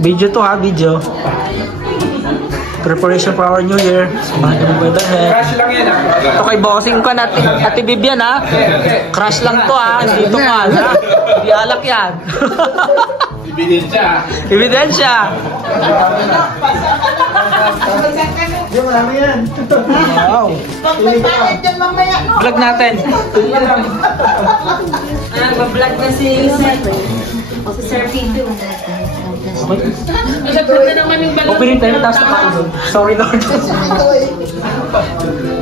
Video to ha, video. Preparation for our New Year. Samahan ko ng Crash lang yan ha. ito kay bossing ko natin. Ate Bibian ha. Crash lang to ha. Hindi ito ka ha. Hindi alak yan. Ebidensya. Ebidensya. Hindi, marami yan. Wow. Vlog natin. Mag-vlog na si Sir Pito. Nag-vlog na naman yung balon. Opening tayo, tapos na tayo doon. Sorry Lord.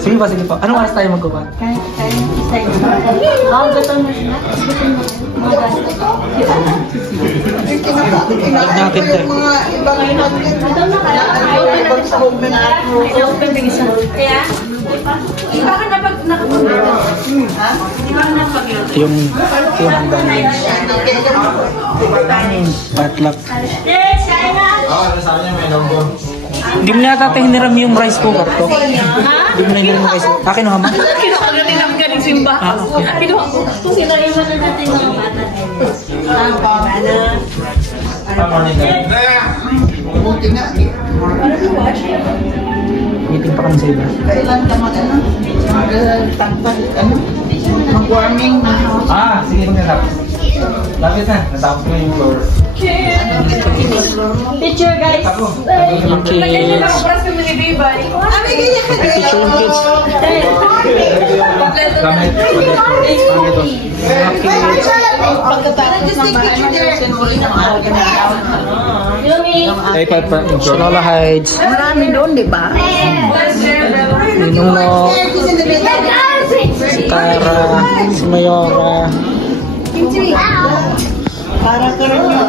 Sige pa, sige pa. Anong oras tayo magkuhan? Ako gutom mo siya. Vlog natin tayo. Kaya? Iba ka na pag nakapunta. Ha? Iba ka na pag yun. Yung handa namin. Potluck. Hindi mo na yata hiniram yung rice cooker to. Hindi mo na hiniram yung rice cooker. Akin o hama? Kinakagaling namin galing simba. Kinuha ko. Kung sinariwan na natin mga bata. Meeting pa kami sa iba. Kailan ka mag-warming na. Sige kung natapos. Lapit na. Natapos ko yung floor. Picture guys. Yung kids. Picture yung kids. Sonola Heights. Marami doon, di ba? Nuno. Si Tara. Si Mayora. Para ka rin yung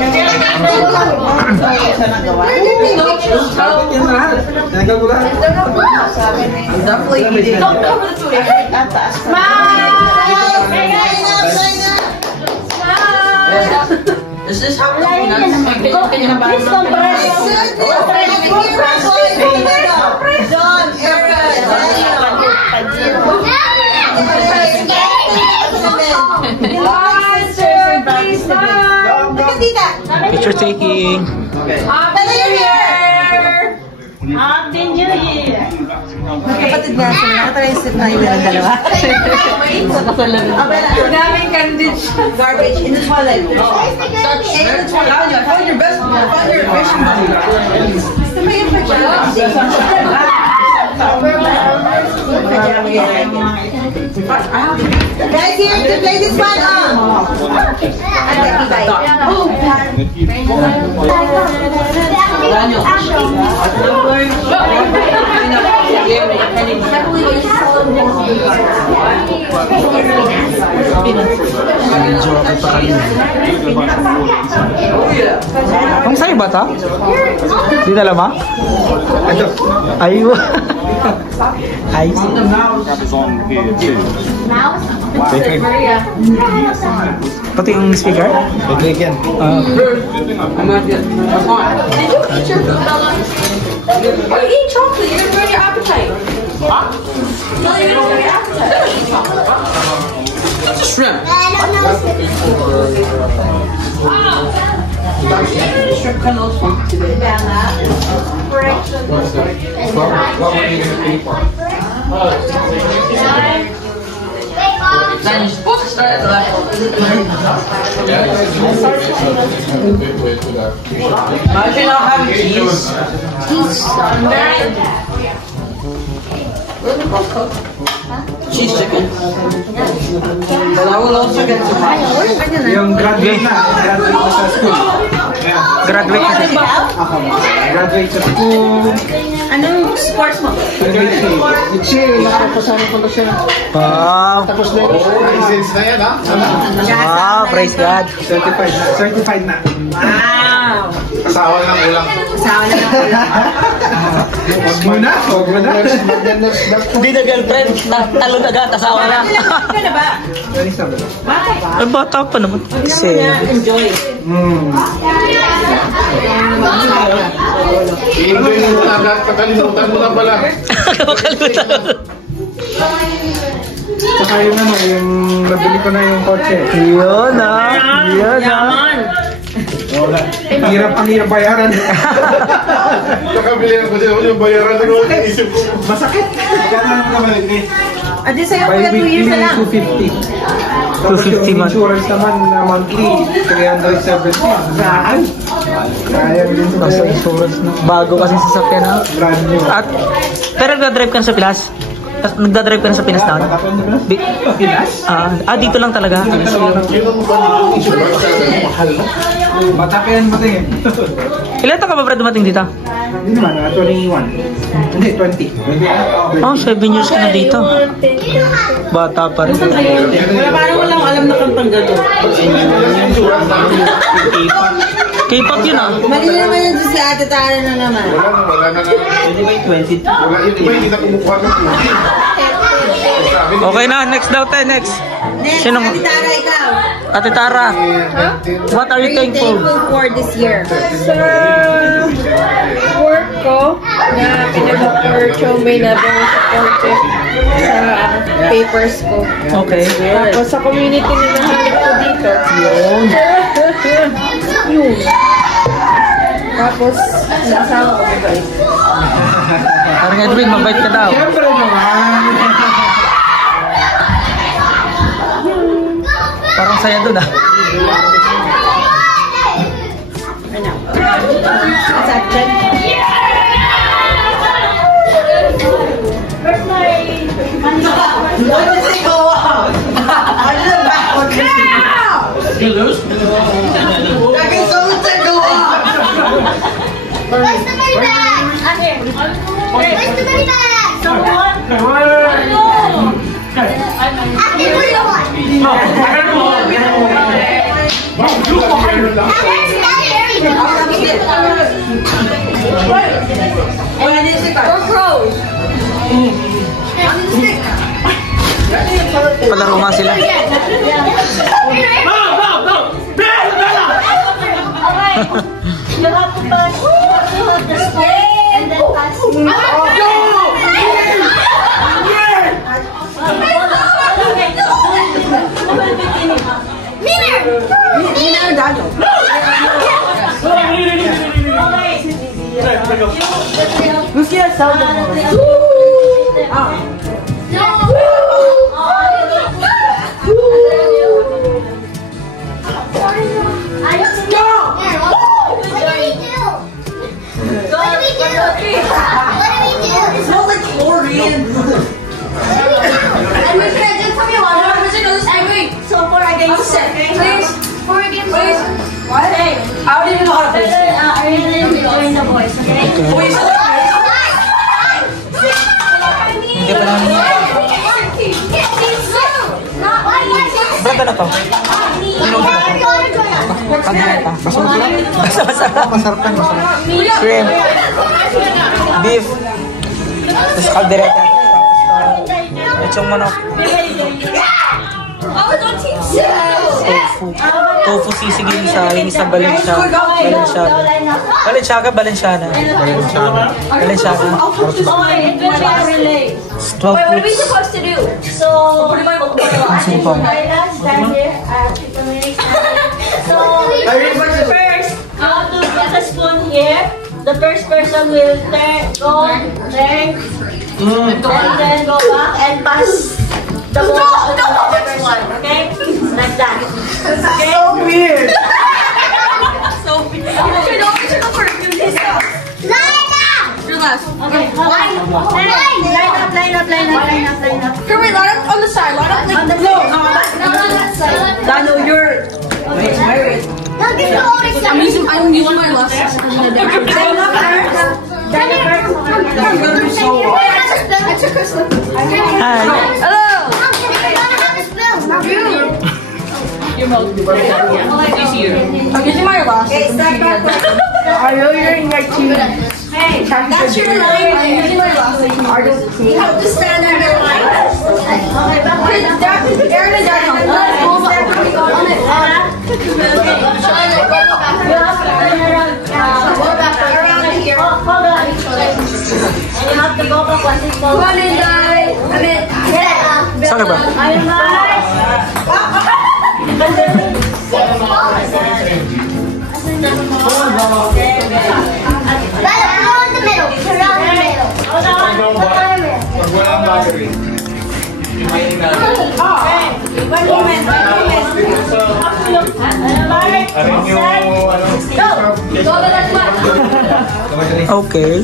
sa nagawa. Lapit yan lahat. Nagagula. Is this how John, Picture taking. Happy New Year! kapatid nga sila. Nakatrace tayo ng dalawa. Ang daming candid garbage in the toilet. In the toilet. Find your best one. Find your fishing buddy. Gusto mo yung guys, here to play this one. Ang sa'yo ba ito? Di na lama? Ayaw. Ay. Pati yung speaker? Biglig yan. You're eating chocolate. You're gonna ruin your appetite. Huh? No, you're gonna ruin your appetite. That's a shrimp. Shrimp can also What were you going to pay for? Then you're supposed to start at the left. Imagine not having cheese. Cheese chicken. But I will also get some Yung graduate na. Graduate na sa school. Graduate na siya. Graduate sa school. Anong sports mo? Wow. License na yan, ha? Wow, praise God. Certified na. Certified na. Wow! Kasawa ng ulang. Kasawa na ng ulang. Huwag mo na. Huwag mo na. Hindi na girlfriend. Talo na agad. Asawa na. Ka na ba? Bata ba? Ay, bata pa naman. Kasi... Enjoy. I-enjoy mo na lahat. Pagkalimutan mo na pala. Nakakalimutan. Saka yung ano, yung nabili ko na yung kotse. Yun ah. Yun ah. Wala. Ang hirap bayaran. Nakabili ako siya yung bayaran ko. Isip ko. Masakit. Kaya naman eh. Adi sa'yo kuya 2 years na lang. 250. Tapos yung 250 insurance naman na monthly, 370. Saan? Kaya din sa Kasi insurance na. Bago kasi sasakyan na. brand new. At, pero nagdadrive ka na sa Pilas? Nagdadrive ka na sa Pinas na? Pinas? Dito lang talaga. Yun ang ba insurance? Mahal na. Batakian mo tingin. Ilan taon ka ba Brad dumating dito? Hindi naman, 21. Hindi, 20. Oh, 7 years ka na dito. Bata pa rin. Wala parang walang alam na kantang gano'n. Insurance namin. K-pop yun ah. Mali naman yun si Ate Tara na naman. Wala na nga. Wala yung iba, hindi na kumukuha ng puti. Okay na, next daw tayo, next. Next, Sino? Ate Tara, ikaw. Ate Tara, what are you thankful? for this year? Sa work ko, na pinag-work may na very supportive sa papers ko. Okay. Tapos sa community na nahanap ko dito. Yun. Tapos, nasama ko mabait. Parang Edwin, mabait ka daw. Siyempre naman. Parang saya dun ah. Section. What did they go out? I did backward. That can so go out. Where's the money bag? Where's the money bag? Someone? I think we're the one. Palaro nga sila. You have to pass. You have to spray and then pass. Who's gonna sell them? It smells like chlorine. So for against please. For against please. What? I don't even know how to play this game. Are you gonna join the boys? Okay. Boys, Hindi pa namin yun. Brad, ano to? Basa-basa. Shrimp. Beef. Tapos kaldereta. Tapos lechong manok. Tofu sisigil sa yung isang Balenciaga. Balenciaga. What are we supposed to do? So, stand here. So, first, you have to get a spoon here. The first person will go there, and then go back and pass the ball to the first one. Okay, like that. Okay. so weird. Okay, line up. Can we line up on the side? Line up On the side. Dano, you're. Wait. I'm using my glasses. I took a slip. Hi. Hello. I'm using my glasses. Okay, stand back. I really didn't like to. Hey, that's your line. I'm using my glasses. You have to stand on your line. Aaron and Daniel. Let's go back. Around here. Hold on. And you have to go back once it's Come on in, guys. I mean, yeah. So Sana ba? Ayun na. Pag walang battery. One moment. Okay.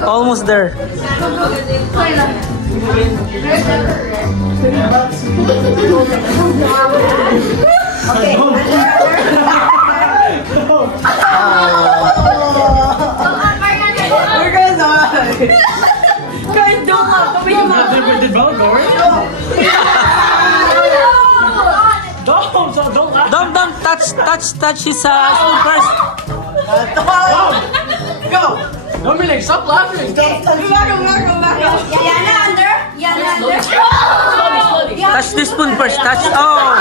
Almost there. Don't touch his spoon first. Go! Dominic, stop laughing. Yana under. Touch the spoon first. Touch. Oh.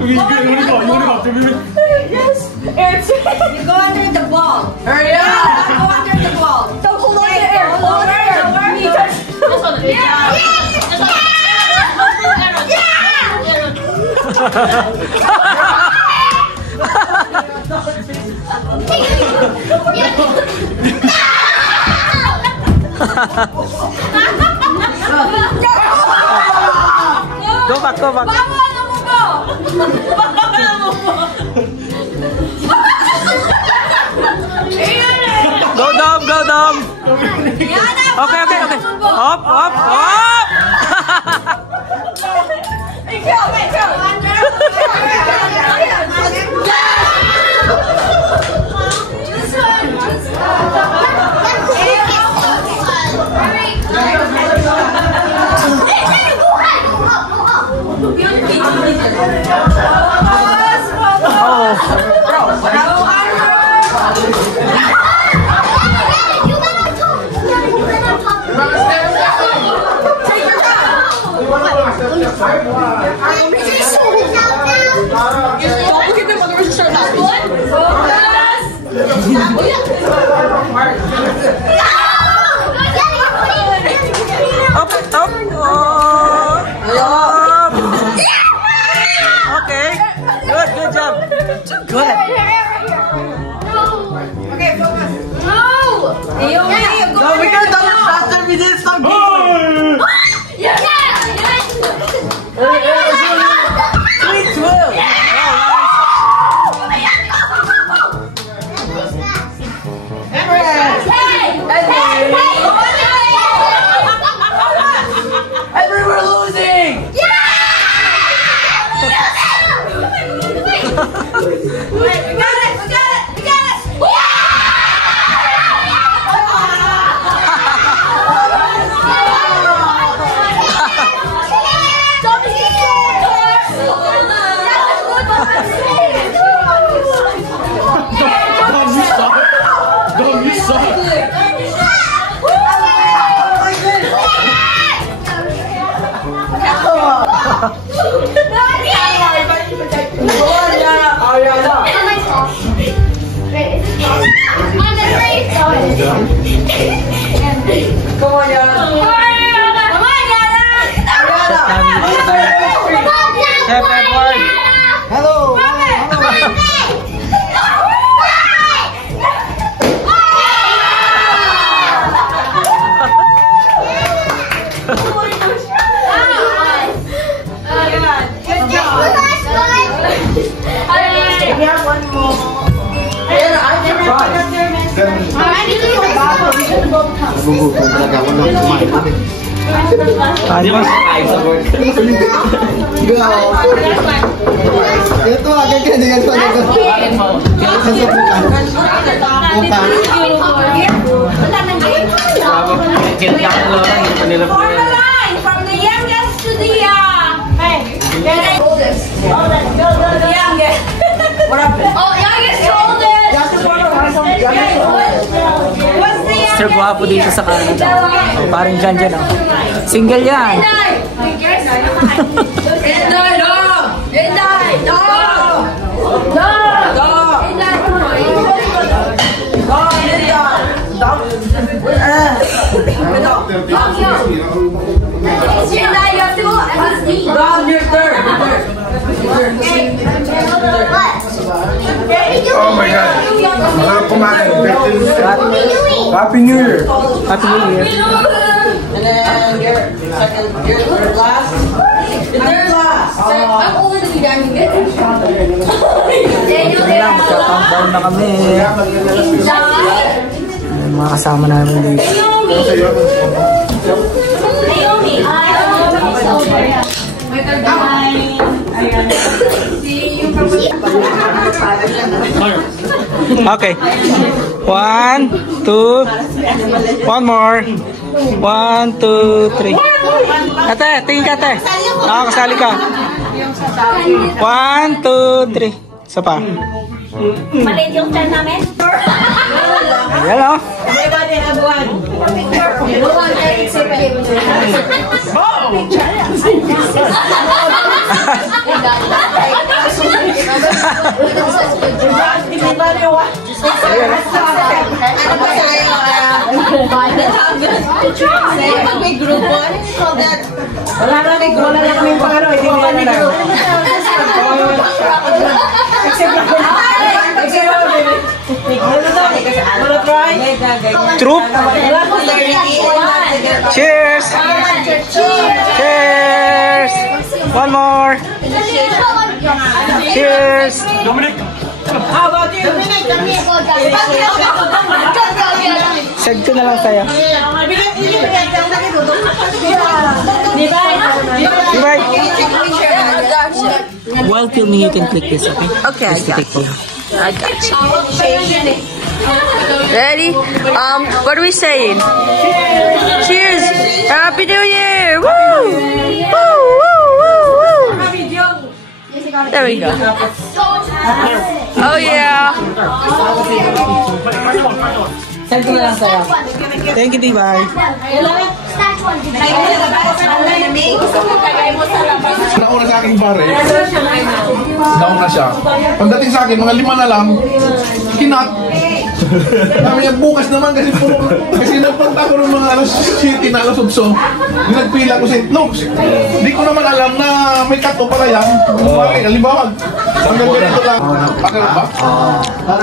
You go under the ball. Hurry up! Go under the ball. Don't hold on to air. Hold on to air. Me touch. This one. Go back. Go Dom. Okay. Up. Okay. Good job. Good. Okay, focus. No! No, we could have done it faster. We did so good. Sweet will. Henry, we're losing. Wait, we got it. Come on, Yana. Chef Edward. Hello. We have one more. Nagugutom talaga ako nang kumain. Ano ba? Ito, agad ka ganyan pa nito. Form a line from the youngest to the oldest. The youngest. What happened? Oh, youngest to oldest. What's the youngest? Sir, guwapo dito sa Canada. Parang dyan, oh. Single yan. Oh my God. Mga kumain. Happy New Year. Happy New Year. And then your second, your last. The third last. I'm older than you guys. You get it. Ito lang, magka-countdown na kami. Yung mga kasama namin dito. Naomi, Okay. 1, 2. One more. 1, 2, 3. Ate, tingin ka, ate. Kasali ka. 1, 2, 3. Isa pa. Maliit yung stand namin. Ayan, oh. Everybody have one. Everybody one. May grupo. Ano yung call that? Wala na may grupo. Wala na kami paro. Hindi mo na lang. Troop. Cheers. Cheers. One more. Cheers. How about you? Send ko na lang tayo. Bye. While filming, you can click this, okay? Okay, I got you. I got you. Ready? What are we saying? Cheers! Happy New Year! Woo! Woo! Woo! Woo! Woo! There we go. Oh yeah! Send ko na lang tayo. Thank you, bye. Nauna sa aking pare, nauna siya. Pagdating sa akin, mga 5 na lang, kinat. Sabi niya, bukas naman kasi nagpunta ko ng mga alas 7 na alas 8. Nagpila ko sa itlog. Hindi ko naman alam na may kato pala yan. Halimbawa, hanggang ganito lang. Bakit ba?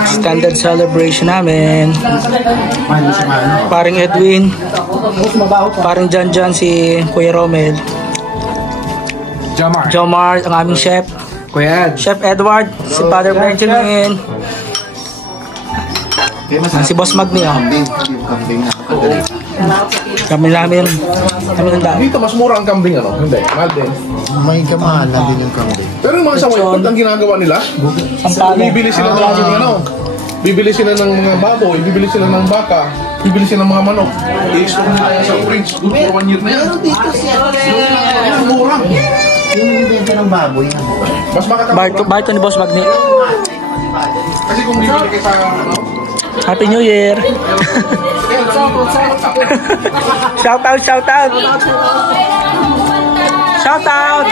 Standard celebration namin. Paring Edwin. Paring Janjan si Kuya Romel. Jomar, ang aming chef. Chef Edward, si Father Benjamin. Si Boss Magni, oh. Kami namin ng dami. Dito mas mura ang kambing, ano? Hindi, mahal din. May kamahalan din yung kambing. Pero yung mga sa White ang ginagawa nila, bibili sila ng ano, bibili sila ng mga baboy, bibili sila ng baka, bibili sila ng mga manok. I-store nila sa fridge, good for 1 year na yan. Ang mura. Yung benta ng baboy. Mas makakapag. Barto ni Boss Magni. Kasi kung bibili ka sa ano, Happy New Year! Shout out! Shout out! Shout out!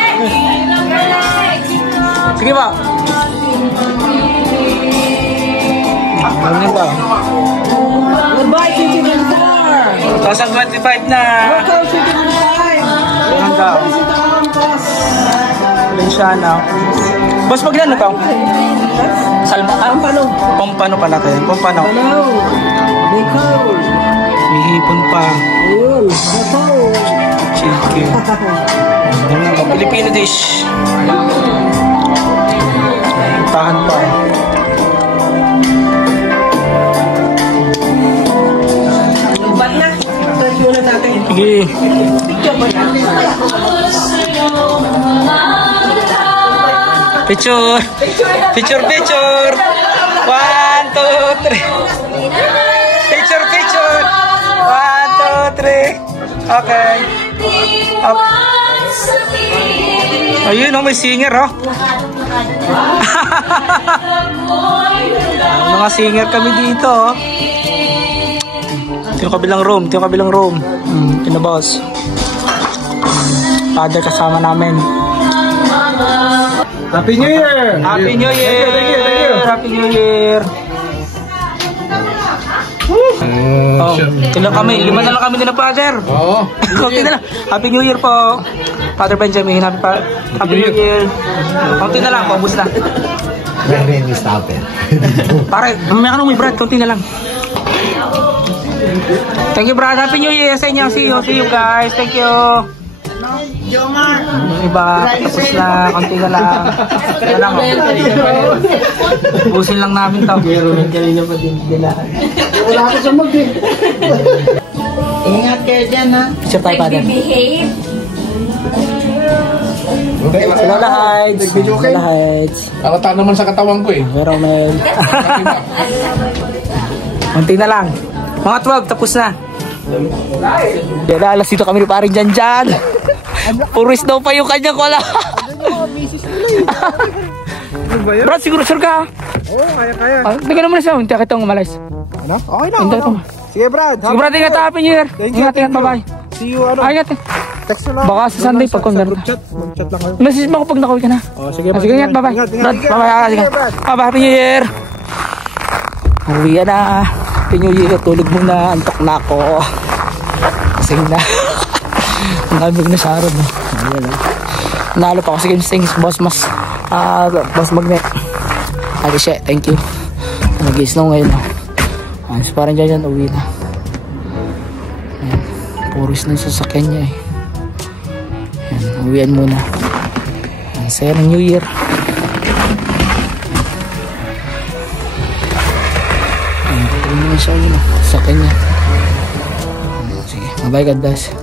Sige ba? Ano ba? Goodbye, 2024! 2025 na! Welcome to 2025! Yan daw. Valenciana. Boss, maglan na to? Salma. Pampano. Pampano pala kayo. Pampano. Hello! Bicol! May hipon pa. Yun! Bato! Chicken. Filipino dish. Tahan pa. Lubat na! Sige. Picture. Picture, picture. 1, 2, 3. Picture, picture. 1, 2, 3. Okay. Okay. Ayun, oh, may singer, oh. Mga singer kami dito, oh. Ito yung kabilang room. Ito yung kabilang room. Ito na, boss. Father kasama namin. Happy New Year! Happy New Year! Thank you. Happy New Year! Oh, ilan kami? 5 na lang kami nila, Father. Oo. Konti na lang. Happy New Year po, Father Benjamin. Happy New Year. Konti na lang, paubos na. Pare, mamaya ka nung may Brad, konti na lang. Thank you, Brad. Happy New Year sa inyo. See you guys. Thank you. Yung iba, tapos na, konti na lang. Yan lang, oh. Ubusin lang namin to. Kanina pa din nila. Wala ako sa mag eh. Ingat kayo dyan, ha? Picture tayo, Father. Behave. Lola Heights. Lola Heights. Nakata naman sa katawan ko eh. Pero Mel. Konti na lang. Mga 12, tapos na. Yan na, alas dito kami ni paring Janjan. Puris daw pa yung kanya ko lang. Brad, siguro sure ka? Oo, kaya. Tingnan mo na siya. Hindi kitang umalis. Ano? Okay na. Hindi kitang. Sige, Brad. Sige, Brad, ingat. Happy New Year. Ingat, bye-bye. See you, ano? Ingat. Text na lang. Baka sa Sunday pag kung gano'n. Mag-chat lang kayo. Message mo ako pag nakawin ka na. Oh, sige, Sige, ingat. Bye-bye. Ingat. Brad, bye-bye. Sige. Bye-bye. Happy New Year. Uwi na. Happy New Year. Tulog muna. Antok na ako. Sige na. Ang gamig na sa araw, no? Nalo pa ako sa Games Things, Boss Magnet. Ate She, thank you. Nag-i-snow ngayon, no? So parang dyan, uwi na. Ayan. Puris na yung sasakyan niya, eh. Ayan, uwian muna. Ayan, saya ng New Year. Ayan, tuloy na siya, yun, sasakyan niya. Ayan, sige, bye-bye, God bless.